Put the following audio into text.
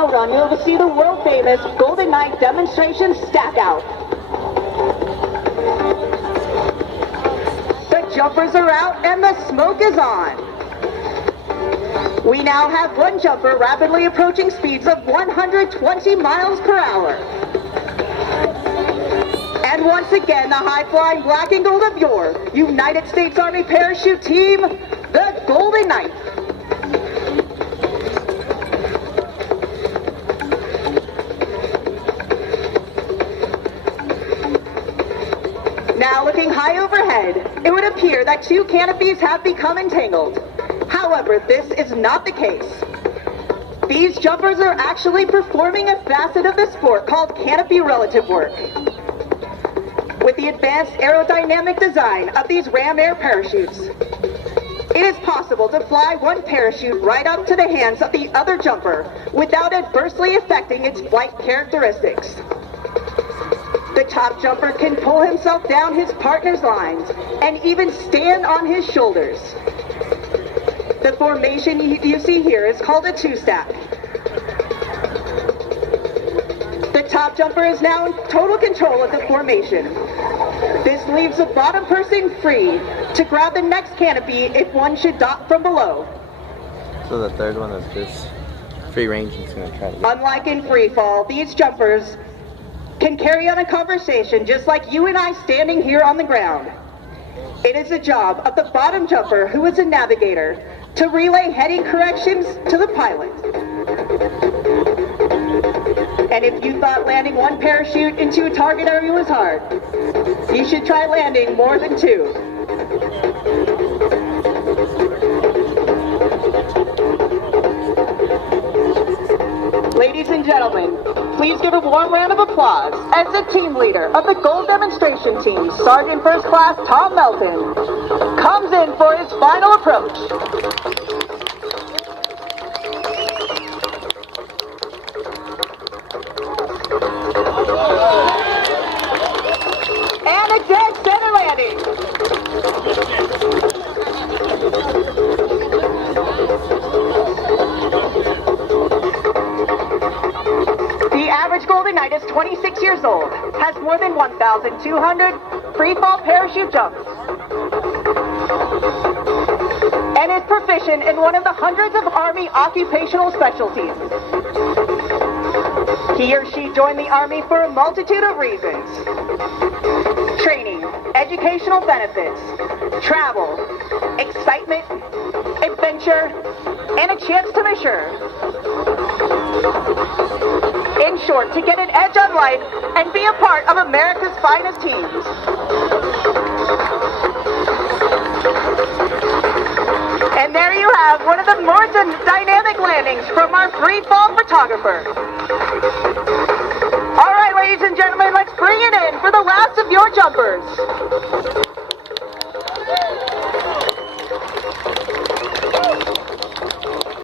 final run, you'll see the world-famous Golden Knight demonstration stack out. The jumpers are out and the smoke is on. We now have one jumper rapidly approaching speeds of 120 miles per hour. And once again, the high-flying black and gold of yore, United States Army parachute team, the Golden Knight. Now looking high overhead, it would appear that two canopies have become entangled. However, this is not the case. These jumpers are actually performing a facet of the sport called canopy relative work. With the advanced aerodynamic design of these ram air parachutes, it is possible to fly one parachute right up to the hands of the other jumper without adversely affecting its flight characteristics. The top jumper can pull himself down his partner's lines and even stand on his shoulders. The formation you see here is called a two-stack. The top jumper is now in total control of the formation. This leaves the bottom person free to grab the next canopy if one should dock from below. So the third one is just free range and it's going to try to get... Unlike in free fall, these jumpers can carry on a conversation just like you and I standing here on the ground. It is the job of the bottom jumper, who is a navigator, to relay heading corrections to the pilot. And if you thought landing one parachute into a target area was hard, you should try landing more than two. Ladies and gentlemen, please give a warm round of applause as the team leader of the Gold Demonstration Team, Sergeant First Class Tom Melton, comes in for his final approach. And a dead center landing. The average Golden Knight is 26 years old, has more than 1,200 free fall parachute jumps, and is proficient in one of the hundreds of Army occupational specialties. He or she joined the Army for a multitude of reasons: training, educational benefits, travel, excitement, adventure, and a chance to mature. In short, to get an edge on life and be a part of America's finest teams. And there you have one of the more dynamic landings from our free fall photographer. All right, ladies and gentlemen, let's bring it in for the last of your jumpers.